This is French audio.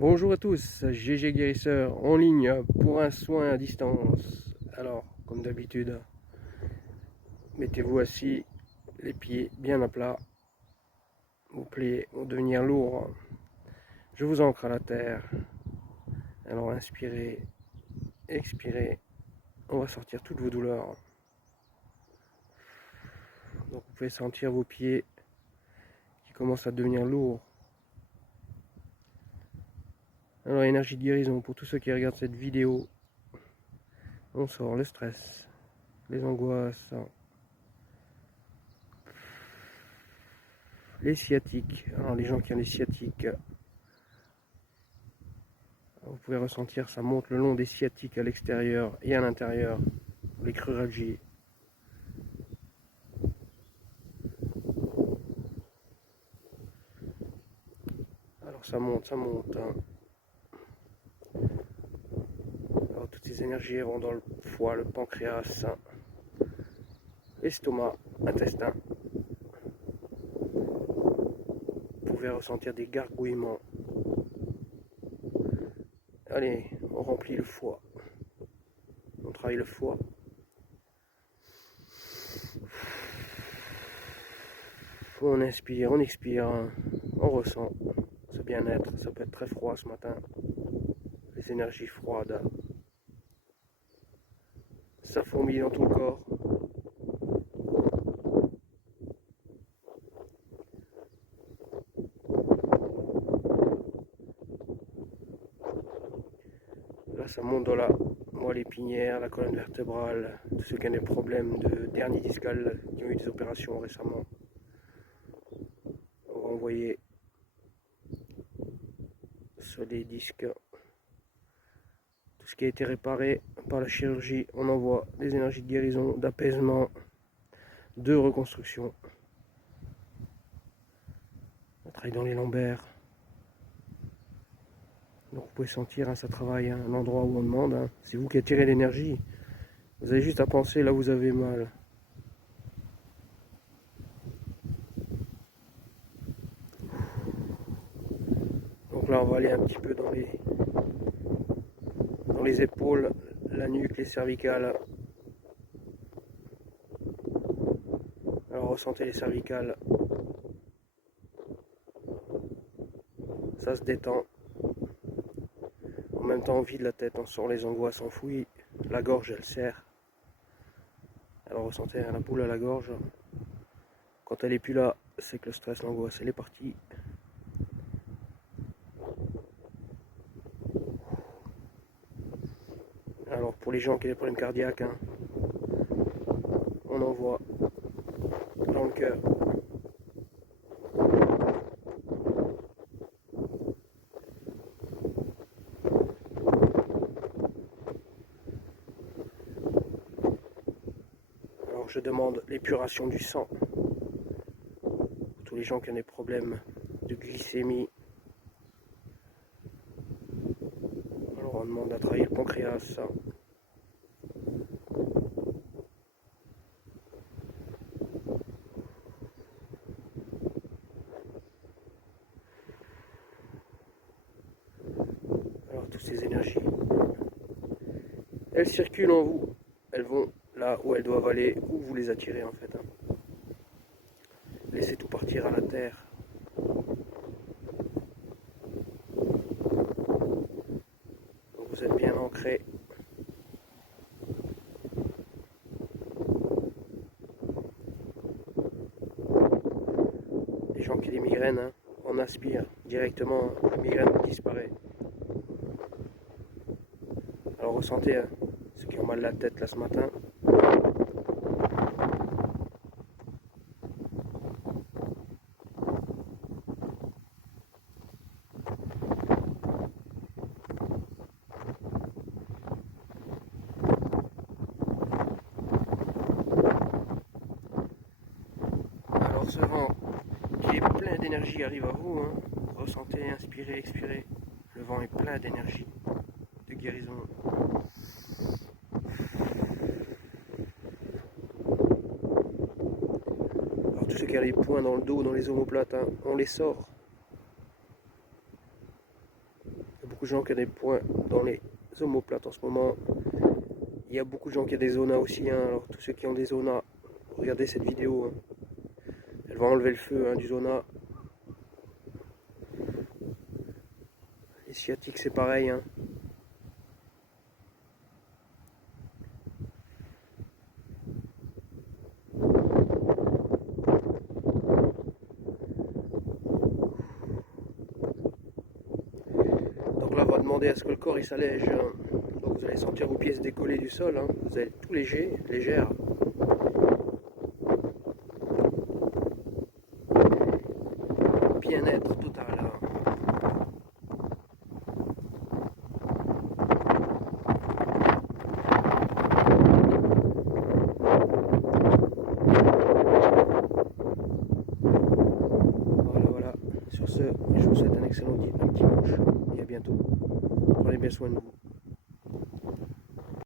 Bonjour à tous, GG Guérisseur en ligne pour un soin à distance. Alors, comme d'habitude, mettez-vous assis, les pieds bien à plat, vos plaies vont devenir lourds. Je vous ancre à la terre. Alors inspirez, expirez, on va sortir toutes vos douleurs. Donc vous pouvez sentir vos pieds qui commencent à devenir lourds. Alors énergie de guérison pour tous ceux qui regardent cette vidéo. On sort le stress, les angoisses, les sciatiques. Alors les gens qui ont les sciatiques, vous pouvez ressentir ça monte le long des sciatiques à l'extérieur et à l'intérieur, les cruralgies. Alors ça monte, ça monte. Alors toutes ces énergies vont dans le foie, le pancréas, l'estomac, l'intestin. Vous pouvez ressentir des gargouillements. Allez, on remplit le foie. On travaille le foie. On inspire, on expire, on ressent ce bien-être. Ça peut être très froid ce matin. Les énergies froides. Ça fourmille dans tout le corps. Là, ça monte dans la moelle épinière, la colonne vertébrale, tous ceux qui ont des problèmes de hernie discale, qui ont eu des opérations récemment. On va envoyer sur des disques tout ce qui a été réparé par la chirurgie. On envoie des énergies de guérison, d'apaisement, de reconstruction. On travaille dans les lombaires. Donc vous pouvez sentir, ça travaille à un endroit où on demande. C'est vous qui attirez l'énergie. Vous avez juste à penser là où vous avez mal. Donc là on va aller un petit peu dans les épaules, la nuque, les cervicales. Alors ressentez les cervicales. Ça se détend. En même temps on vide la tête, on sort les angoisses enfouies. La gorge elle serre. Alors ressentez la boule à la gorge. Quand elle est plus là, c'est que le stress, l'angoisse, elle est partie. Alors pour les gens qui ont des problèmes cardiaques, on envoie dans le cœur. Alors je demande l'épuration du sang. Pour tous les gens qui ont des problèmes de glycémie. Alors on demande à travailler le pancréas. Alors toutes ces énergies, elles circulent en vous. Elles vont là où elles doivent aller, où vous les attirez en fait. Laissez tout partir à la terre. Donc vous êtes bien ancré. Les gens qui ont des migraines, on aspire directement, la migraine disparaît. Alors ressentez ceux qui ont mal la tête là ce matin. Alors ce vent qui est plein d'énergie arrive à vous. Ressentez, inspirez, expirez. Le vent est plein d'énergie, de guérison. Alors tous ceux qui ont les points dans le dos, dans les omoplates, on les sort. beaucoup de gens qui ont des points dans les omoplates en ce moment. Il y a beaucoup de gens qui ont des zonas aussi, hein. Alors tous ceux qui ont des zonas, regardez cette vidéo, hein. Elle va enlever le feu, hein, du zona. Les sciatiques c'est pareil, hein. Donc là on va demander à ce que le corps il s'allège, hein. Donc vous allez sentir vos pieds se décoller du sol, hein. Vous allez être tout léger, légère. Bien-être total, hein. Voilà. Sur ce, je vous souhaite un excellent dimanche et à bientôt. Prenez bien soin de vous.